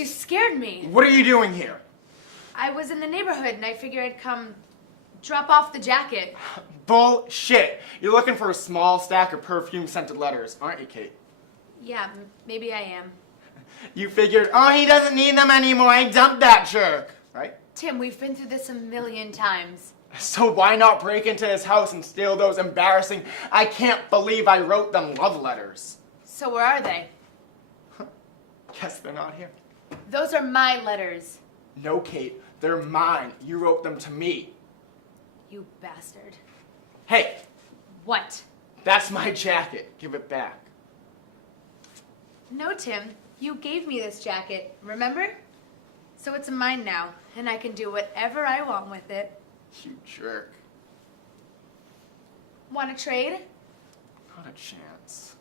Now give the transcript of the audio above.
you scared me. What are you doing here? I was in the neighborhood and I figured I'd come drop off the jacket. Bullshit. You're looking for a small stack of perfume-scented letters, aren't you, Kate? Yeah, maybe I am. You figured, oh, he doesn't need them anymore, I dumped that jerk, right? Tim, we've been through this a million times. So why not break into his house and steal those embarrassing, I can't believe I wrote them love letters? So where are they? Guess they're not here. Those are my letters. No, Kate, they're mine. You wrote them to me. You bastard. Hey, What? that's my jacket. Give it back. No, Tim. You gave me this jacket, remember? So it's mine now, and I can do whatever I want with it. You jerk. Want to trade? Not a chance.